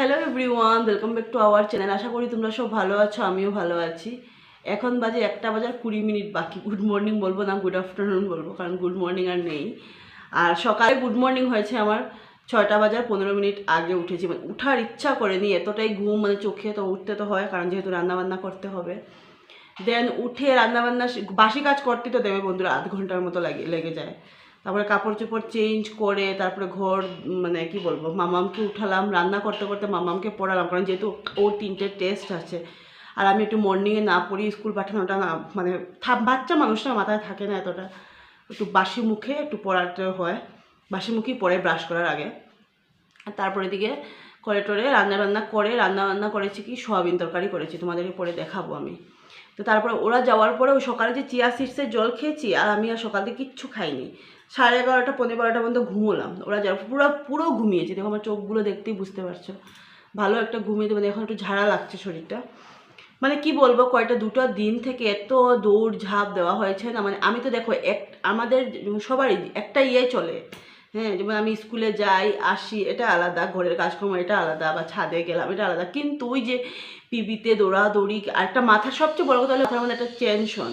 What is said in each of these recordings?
Hello everyone, welcome back to our channel. আশা করি তোমরা সব ভালো আছো, আমিও ভালো আছি। এখন বাজে 1টা বাজার 20 মিনিট বাকি। গুড মর্নিং বলবো না গুড আফটারনুন বলবো, কারণ গুড মর্নিং আর নেই। আর সকালে গুড মর্নিং হয়েছে আমার 6টা বাজার 15 মিনিট আগে উঠেছি। মানে উঠার ইচ্ছা করেনি, এতটাই ঘুম, মানে চোখে তো উঠতে তো হয়, কারণ যেহেতু রান্নাবান্না করতে হবে। দেন উঠে রান্নাবান্না বাসি কাজ করতে তো দেবে বন্ধুরা, আধ ঘন্টার মতো লেগে যায়। তারপরে কাপড় চোপড় চেঞ্জ করে তারপরে ঘর, মানে কি বলবো, মামামকে উঠালাম, রান্না করতে করতে মামামকে পড়ালাম, কারণ যেহেতু ওর 3টে টেস্ট আছে। আর আমি একটু মর্নিংয়ে না পড়ি, স্কুল পাঠানোটা না, মানে বাচ্চা মানুষটা মাথায় থাকে না এতটা, একটু বাসি মুখে একটু পড়াতে হয়, বাসি মুখেই পড়ে ব্রাশ করার আগে। আর তারপরে দিকে করে টোরে রান্নাবান্না করেছি, কি সোয়াবিন তরকারি করেছি, তোমাদেরকে পরে দেখাবো আমি। তো তারপরে ওরা যাওয়ার পরে ওই সকালে যে চিয়া সিডসের জল খেয়েছি, আর আমি আর সকাল থেকে কিচ্ছু খাইনি। 11:30 15:30 পর্যন্ত ঘুমোলাম। ওরা যাওয়ার পুরো ঘুমিয়েছি, দেখো আমার চোখগুলো দেখতেই বুঝতে পারছো। ভালো একটা ঘুমিয়ে দেবো, এখন একটু ঝাড়া লাগছে শরীরটা। মানে কি বলবো, দুটো দিন থেকে এত দৌড় ঝাঁপ দেওয়া হয়েছে না, মানে আমি তো দেখো আমাদের সবারই একটা চলে। হ্যাঁ, যেমন আমি স্কুলে যাই আসি, এটা আলাদা, ঘরের কাজকর্ম এটা আলাদা, বা ছাদে গেলাম এটা আলাদা, কিন্তু ওই যে পিবিতে দৌড়াদৌড়ি, আর একটা মাথার সবচেয়ে বড় কথা হলো মাথার মধ্যে একটা টেনশন,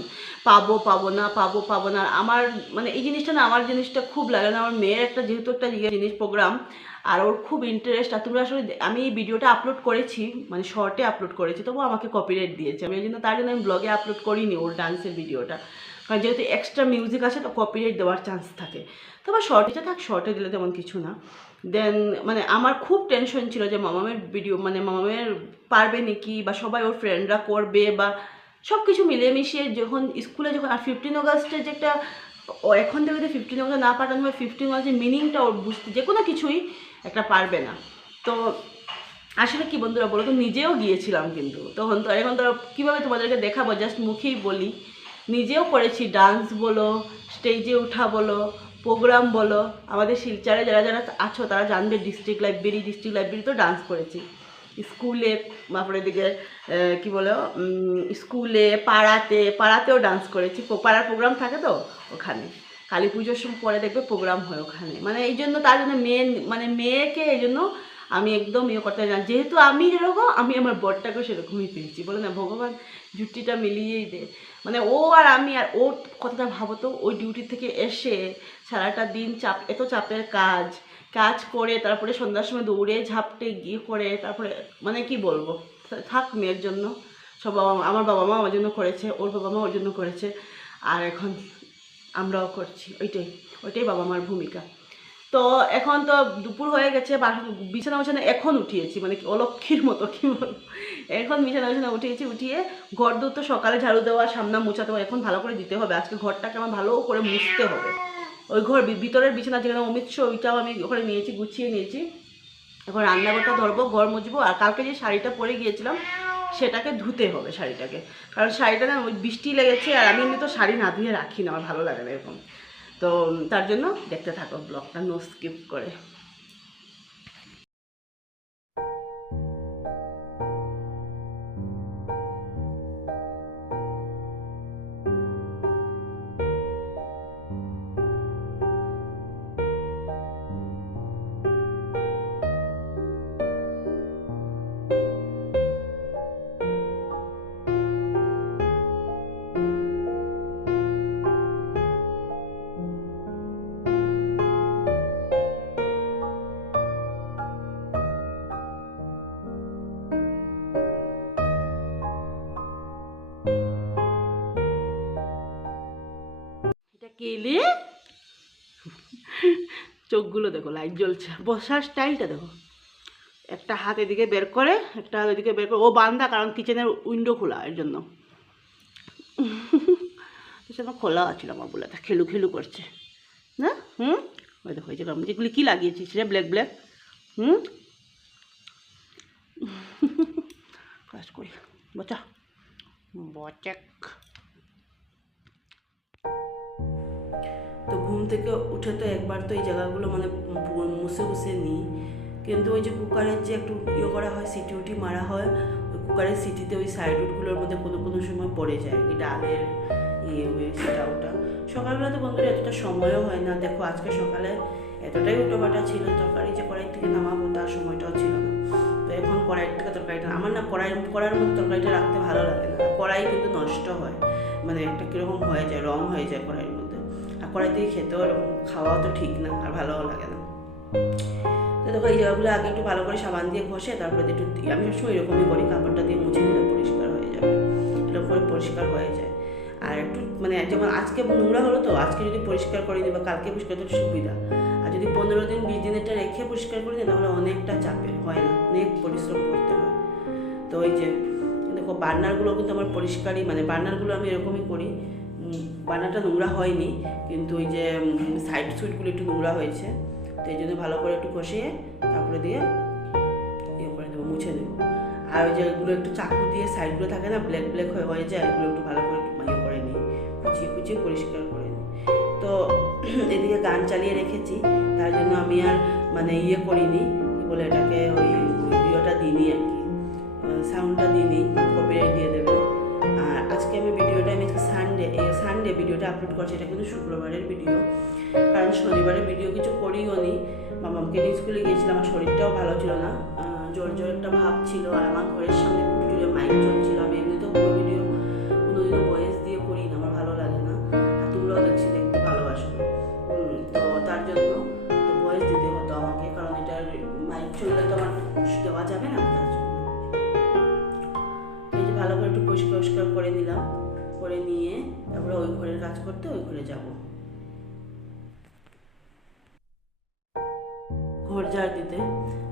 পাবো না। আমার মানে এই জিনিসটা না, আমার জিনিসটা খুব লাগে না। আমার মেয়ের একটা যেহেতু একটা জিনিস প্রোগ্রাম, আর ওর খুব ইন্টারেস্ট। আর তোমরা আসলে, আমি এই ভিডিওটা আপলোড করেছি, মানে শর্টে আপলোড করেছি, তবু আমাকে কপিরাইট দিয়েছে। আমি এই জন্য তার জন্য আমি ব্লগে আপলোড করিনি ওর ডান্সের ভিডিওটা, কারণ যেহেতু এক্সট্রা মিউজিক আছে তো কপিরাইট দেওয়ার চান্স থাকে। তো আবার শর্টে থাক, শর্টে দিলে তেমন কিছু না। দেন মানে আমার খুব টেনশন ছিল যে মামামের ভিডিও, মানে মামামের পারবে নাকি, বা সবাই ওর ফ্রেন্ডরা করবে, বা সব কিছু মিলেমিশে যখন স্কুলে যখন। আর 15 আগস্টের যে একটা, ও এখন থেকে যদি 15 আগস্ট না পাঠানো হয়, 15 আগস্টের মিনিংটা ওর বুঝতে, যে কোনো কিছুই একটা পারবে না। তো আসলে কি বন্ধুরা বলো তো, নিজেও গিয়েছিলাম, কিন্তু তখন তো, এখন তো কীভাবে তোমাদেরকে দেখাবো, জাস্ট মুখেই বলি। নিজেও করেছি, ডান্স বলো, স্টেজে ওঠা বলো, প্রোগ্রাম বলো। আমাদের শিলচরে যারা যারা আছো তারা জানবে, ডিস্ট্রিক্ট লাইব্রেরি তো ডান্স করেছি। স্কুলে, তারপরে দিকে কী বলো, স্কুলে, পাড়াতেও ডান্স করেছি। পাড়ার প্রোগ্রাম থাকে তো ওখানে, কালী পুজোর সময় পরে দেখবে প্রোগ্রাম হয় ওখানে। মানে এই জন্য, তার জন্য মেয়েকে এই জন্য আমি একদম করতে না, যেহেতু আমি যেরকম, আমি আমার বরটাকেও সেরকমই পেয়েছি। বলে না, ভগবান জুটিটা মিলিয়েই দে। মানে ও আর আমি, আর ওর কথাটা ভাবো তো, ওই ডিউটি থেকে এসে সারাটা দিন এত চাপের কাজ করে, তারপরে সন্ধ্যার সময় দৌড়ে ঝাপটে গিয়ে করে, তারপরে মানে কি বলবো, থাক মেয়ের জন্য। সব আমার বাবা মা আমার জন্য করেছে, ওর বাবা মা ওর জন্য করেছে, আর এখন আমরাও করছি। ওইটাই বাবা মার ভূমিকা। তো এখন তো দুপুর হয়ে গেছে, বিছানা এখন উঠিয়েছি, মানে অলক্ষীর মতো, কি বলবো, এখন বিছানা উঠিয়ে ঘর দূর তো সকালে ঝাড়ু দেওয়া, সামনা মোছাতে হবে, এখন ভালো করে দিতে হবে। আজকে ঘরটাকে আমার ভালো করে মুছতে হবে। ওই ঘর ভিতরের বিছানা যেখানে অমিত ওইটাও আমি ওখানে গুছিয়ে নিয়েছি। এখন রান্নাঘরটা ধরবো, ঘর মুছবো, আর কালকে যে শাড়িটা পরে গিয়েছিলাম সেটাকে ধুতে হবে শাড়িটাকে, কারণ শাড়িটা না ওই বৃষ্টি লেগেছে, আর আমি এমনি তো শাড়ি না ধুয়ে রাখি না, আমার ভালো লাগে না এরকম। তো তার জন্য দেখতে থাকো ব্লগটা, নো স্কিপ করে। এটা কেলে চোখগুলো দেখো, লাইট জ্বলছে, বসার স্টাইলটা দেখো, একটা হাত এদিকে বের করে, একটা হাত এদিকে বের করে, ও বান্ধা, কারণ কিচেনের উইন্ডো খোলা, এর জন্য। সেটা খোলা আছিল আমার বলে, খেলু করছে না। ওই দেখো, এই যেগুলি কী লাগিয়েছিস রে, ব্ল্যাক। কাজ করি, বচাক। তো ঘুম থেকে উঠে তো একবার তো এই জায়গাগুলো মানে মুছে নিই, কিন্তু ওই যে কুকারের যে একটু করা হয়, সিটি মারা হয়, ওই কুকারের সিটিতে ওই সাইডগুলোর মধ্যে কোনো সময় পড়ে যায়, এই ডালের হয়ে সেটা ওটা। সকালবেলা তো বন্ধুরা এতটা সময়ও হয় না, দেখো আজকে সকালে এতটাই উল্টোপাটা ছিল, তরকারি যে কড়াই থেকে নামাবো তার সময়টাও ছিল না। তো কড়াইয়ের থেকে তরকারিটা, আমার না কড়াইয়ের মধ্যে তরকারিটা রাখতে ভালো লাগে না, কড়াই কিন্তু নষ্ট হয়, মানে একটা কীরকম হয়ে যায়, রং হয়ে যায় কড়াইয়ের মধ্যে, আর কড়াই থেকে খেতেও এরকম খাওয়াও তো ঠিক না, আর ভালোও লাগে না। তো দেখো এই জায়গাগুলো আগে একটু ভালো করে সাবান দিয়ে ঘষে তারপরে একটু, আমি সবসময় এরকমই করি, কাপড়টা দিয়ে মুছে দিলে পরিষ্কার হয়ে যাবে, এরকম করে পরিষ্কার হয়ে যায়। আর একটু মানে যেমন আজকে নোংরা হলো, তো আজকে যদি পরিষ্কার করে দিই বা কালকে পরিষ্কার করতে সুবিধা, আর যদি 15 দিন 20 দিনেরটা রেখে পরিষ্কার করে দিই তাহলে অনেকটা চাপের হয় না, অনেক পরিশ্রম করতে হয়। তো ওই যে দেখো বার্নারগুলো কিন্তু আমার পরিষ্কারই, মানে বার্নারগুলো আমি এরকমই করি, বার্নারটা নোংরা হয়নি কিন্তু ওই যে সাইড সুইটগুলো একটু নোংরা হয়েছে, তো এই জন্য ভালো করে একটু কষিয়ে তারপরে দিয়ে ইয়ে করে দেবো, মুছে দেবো। আর ওই যে এগুলো একটু চাকু দিয়ে সাইডগুলো থাকে না ব্ল্যাক ব্ল্যাক হয়ে যায়, এগুলো একটু ভালো করে ইয়ে করে নিই, কুচিয়ে পরিষ্কার করে নিই। তো এদিকে গান চালিয়ে রেখেছি, তার জন্য আমি আর মানে ইয়ে করিনি, কী বলে এটাকে, ওই ভিডিওটা দিইনি আর কি, সাউন্ডটা দিইনি, কপিরাইট দিয়ে দেবে। আর আজকে আমি সানডে ভিডিওটা আপলোড করছি, এটা কিন্তু শুক্রবারের ভিডিও, কারণ শনিবারের ভিডিও কিছু করিও নি, মামাকে নিয়ে স্কুলে গিয়েছিলাম, আমার শরীরটাও ভালো ছিল না, জ্বর একটা ভাব ছিল, আর আমার ঘরের সামনে খুব জোরে মাইক চলছিল। আমি এমনিতেও পুরো ভিডিও কোনোদিনও ভয়েস দিয়ে করি না, আমার ভালো লাগে না, আর তোমরাও দেখছি দেখতে ভালোবাসো, তো তার জন্য তো ভয়েস দিতে হতো আমাকে, কারণ এটা মাইক চললে তো আমার দেওয়া যাবে না, তার জন্য এই যে ভালো করে একটু পরিষ্কার করে নিলাম, করে নিয়ে তারপরে ওই ঘরের কাজ করতে ওই ঘরে যাব, ঘর ঝাড় দিতে।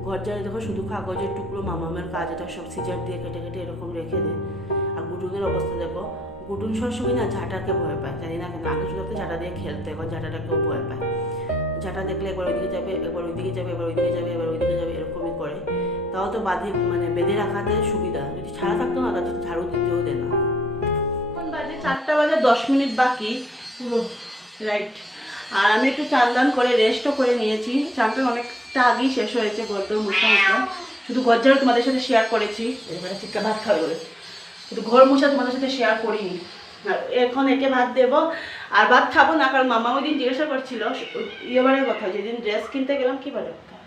ঘর ঝাড়ে দেখো শুধু কাগজের টুকরো, মামামের কাজ, এটা সব সিজার দিয়ে কেটে কেটে এরকম রেখে দেয়। আর গুটুনের অবস্থা দেখো, গুটুন সবসময় না ঝাঁটাকে ভয় পায়, জানি না কেন, আগে শুধু ঝাঁটা দিয়ে খেলতে, এখন ঝাঁটাটাকেও ভয় পায়, ঝাঁটা দেখলে একবার ওইদিকে যাবে, একবার ওইদিকে যাবে, এবার ওইদিকে যাবে, এবার ওইদিকে যাবে, এরকমই করে। তাও তো মানে বেঁধে রাখাতে সুবিধা, যদি ছাড়া থাকতো না তাহলে ঝাড়ু দিতেও দেয় না। এখন বাজে 4টা বাজে 10 মিনিট বাকি পুরো, রাইট। আর আমি একটু চান করে রেস্টও করে নিয়েছি, চানটা অনেকটা আগেই শেষ হয়েছে, গল্পের মুছা শুধু ঘর ঝাড়ু তোমাদের সাথে শেয়ার করেছি, এবারে চিৎকা ভাত খাবে বলে শুধু ঘর মুছা তোমাদের সাথে শেয়ার করিনি। আর এখন একে ভাত দেবো, আর ভাত খাবো না, কারণ মামা ওই দিন জিজ্ঞাসা করছিল, ইয়েবারের কথা, যেদিন ড্রেস কিনতে গেলাম, কি বারের কথা,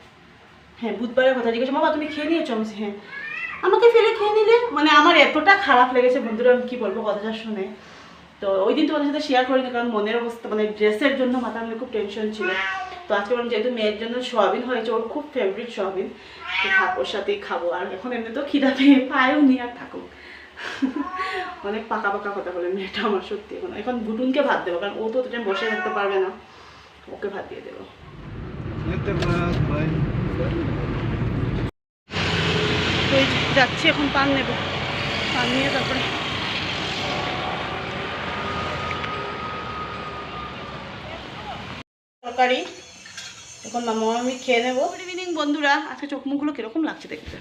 হ্যাঁ বুধবারের কথা, জিজ্ঞাসা মামা তুমি খেয়ে নিয়েছো? আমি হ্যাঁ, আমাকে ফেলে খেয়ে নিলে, মানে আমার এতটা খারাপ লেগেছে বন্ধুরা, আমি কী বলবো কথাটা শুনে। তো ওই দিন তোমাদের সাথে শেয়ার করিনি, কারণ মনের অবস্থা, মানে ড্রেসের জন্য মাথা আমার খুব টেনশন ছিল। তো আজকে বললাম যেহেতু মেয়ের জন্য সোয়াবিন হয়েছে, ওর খুব ফেভারিট সোয়াবিন, তো থাক ওর সাথেই খাবো। আর এখন এমনিতেও খিদা পেয়ে পায়েও নিয়ে আর থাকুক, অনেক পাকা কথা বলে মেয়েটা আমার, সত্যি। এখন গুটুনকে ভাত দেবো, কারণ ও তো টাইম বসে থাকতে পারবে না, ওকে ভাত দিয়ে দেবো। তো যাচ্ছি এখন পান নেবো, পান নিয়ে তারপরে তরকারি এখন মামা আমি খেয়ে নেবো। গুড ইভিনিং বন্ধুরা, আজকে চোখ মুখগুলো কিরকম লাগছে দেখতে,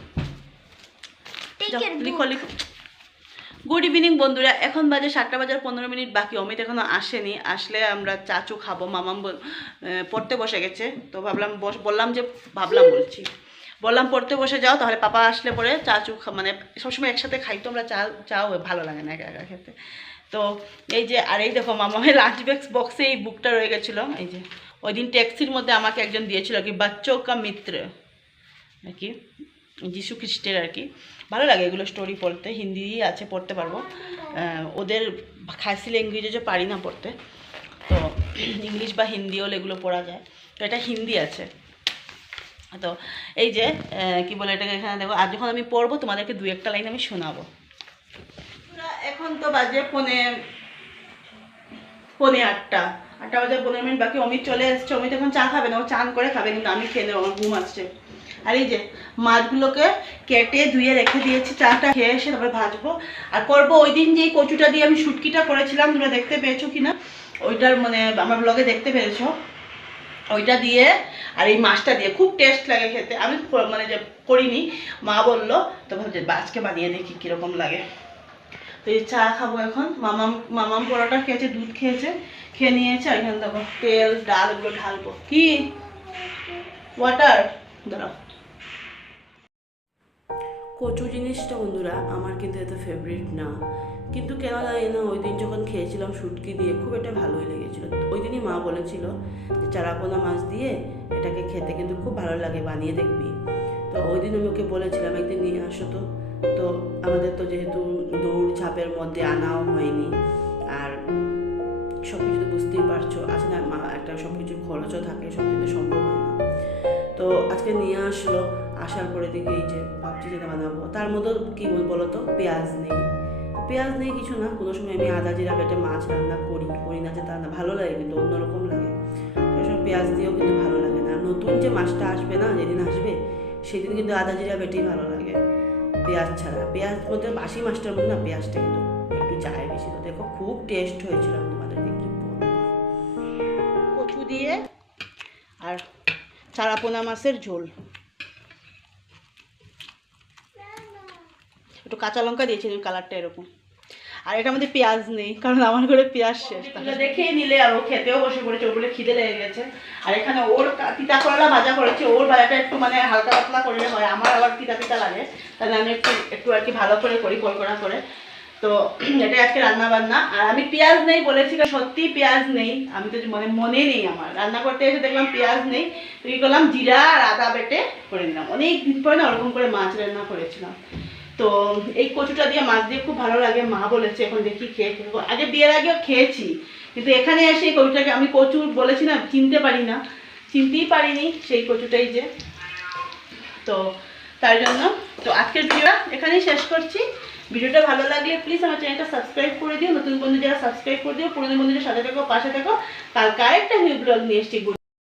গুড ইভিনিং বন্ধুরা, এখন বাজে 7টা বাজার 15 মিনিট বাকি, অমিত এখনো আসেনি, আসলে আমরা চাচু খাবো। মামাম পড়তে বসে গেছে, তো বললাম পড়তে বসে যাও, তাহলে পাপা আসলে পরে চাচু মানে সবসময় একসাথে খাই, তো আমরা চাও ভালো লাগে না একা একা খেতে। তো এই যে, আর এই দেখো মামামের লাঞ্চ বক্সে এই বুকটা রয়ে গেছিলো, এই যে ওই দিন ট্যাক্সির মধ্যে আমাকে একজন দিয়েছিল আর কি, বাচ্চো কা মিত্র আর কি, যিশু খ্রিস্টের আর কি। ভালো লাগে এগুলো স্টোরি পড়তে, হিন্দি আছে, পড়তে পারবো, ওদের খাসি ল্যাঙ্গুয়েজে পারি না পড়তে, তো ইংলিশ বা হিন্দি হলে এগুলো পড়া যায়, তো এটা হিন্দি আছে। তো এই যে কি বলে এটাকে, এখানে দেখো, আর যখন আমি পড়বো তোমাদেরকে 2-1টা লাইন আমি শোনাবো। এখন তো বাজে পৌনে 8টা বাজে 15 মিনিট বাকি, অমিত চলে এসছে। অমিত এখন চা খাবে না, ও চান করে খাবে, কিন্তু আমি খেয়ে নেবো, আমার ঘুম আসছে। আর এই যে মাছগুলোকে কেটে ধুয়ে রেখে দিয়েছি, চাটা খেয়ে এসে তারপরে ভাজবো। আর করবো ওই দিন যেই কচুটা দিয়ে আমি শুটকিটা করেছিলাম, তোমরা দেখতে পেয়েছো কিনা, ওইটার মানে আমার ব্লগে দেখতে পেয়েছো, ওইটা দিয়ে আর এই মাছটা দিয়ে খুব টেস্ট লাগে খেতে। আমি মানে যে করিনি, মা বললো, তো ভাবছি আজকে বানিয়ে দেখি কীরকম লাগে। তো এই চা খাবো এখন। মামাম পরোটা খেয়েছে, দুধ খেয়েছে, খেয়ে নিয়েছে। আর এখানে দেখো তেল ডাল এগুলো ঢালবো, কি ওয়াটার দাঁড়াও। কচু জিনিসটা বন্ধুরা আমার কিন্তু এত ফেভারিট না, কিন্তু কেন জানি না ওই দিন যখন খেয়েছিলাম শুটকি দিয়ে খুব এটা ভালোই লেগেছিলো। ওই দিনই মা বলেছিল যে চারাপোনা মাছ দিয়ে এটাকে খেতে কিন্তু খুব ভালো লাগে, বানিয়ে দেখবি। তো ওই দিন আমি ওকে বলেছিলাম একদিন অভ্যাসত, তো আমাদের তো যেহেতু দৌড় ঝাঁপের মধ্যে আনাও হয়নি, আর সব কিছু তো বুঝতেই পারছো, আছে না মা একটা সব কিছুর খরচও থাকে, সব কিছু সম্ভব হয় না। তো আজকে নিয়ে আসলো, আসার পরে দেখে এই যে ভাবছি যেটা বানাবো, তার মধ্যে কী বলো তো পেঁয়াজ নেই। পেঁয়াজ নেই কিছু না, কোনো সময় আমি আদা জিরা বেটে মাছ রান্না করি না যে তা না, ভালো লাগে কিন্তু অন্যরকম লাগে। সব পেঁয়াজ দিয়েও কিন্তু ভালো লাগে না। নতুন যে মাছটা আসবে না, যেদিন আসবে সেদিন কিন্তু আদা জিরা বেটেই ভালো লাগে, পেঁয়াজ ছাড়া। পেঁয়াজ বলতে বাসি মাছটার মধ্যে না পেঁয়াজটা কিন্তু একটু যায় বেশি। তো দেখো খুব টেস্ট হয়েছিল, আমি তোমাদেরকে কি বলবো। কচু দিয়ে আর চারাপোনা মাছের ঝোল, একটু কাঁচা লঙ্কা দিয়েছি, কালারটা এরকম। আর এটার মধ্যে পেঁয়াজ নেই, কারণ আমার ঘরে পেঁয়াজ শেষ। দেখেই নিলে আর ও খেতেও বসে পড়েছে, ওর বলে খিদে লেগে গেছে। আর এখানে ওর তিতা করলা ভাজা করেছে, ওর ভাজাটা একটু মানে হালকা পাতলা করলে হয়, আমার আবার তিতা তিতা লাগে, তাহলে আমি একটু আর কি ভালো করে করি, কড়কড়া করে। তো এটাই আজকে রান্না বান্না। আর আমি পেঁয়াজ নেই বলেছি, সত্যি পেঁয়াজ নেই, আমি তো মনে নেই, আমার রান্না করতে এসে দেখলাম পেঁয়াজ নেই। তো কী করলাম, জিরা আর আদা বেটে করে নিলাম। অনেক দিন পরে না ওরকম করে মাছ রান্না করেছিলাম। তো এই কচুটা দিয়ে মাছ দিয়ে খুব ভালো লাগে, মা বলেছে, এখন দেখি খেয়ে, আগে বিয়ের আগেও খেয়েছি, কিন্তু এখানে এসে এই কচুটাকে আমি কচু বলেছি না, চিনতেই পারিনি সেই কচুটাই যে। তো তার জন্য তো আজকের ভিডিওটা এখানেই শেষ করছি। ভিডিওটা ভালো লাগলে প্লিজ আমার চ্যানেলটা সাবস্ক্রাইব করে দিও, নতুন বন্ধু যারা সাবস্ক্রাইব করে দিও, পুরনো বন্ধুদের সাথে থেকো, পাশে থেকো। কালকে আরেকটা নিউ ব্লগ নিয়ে এসছি।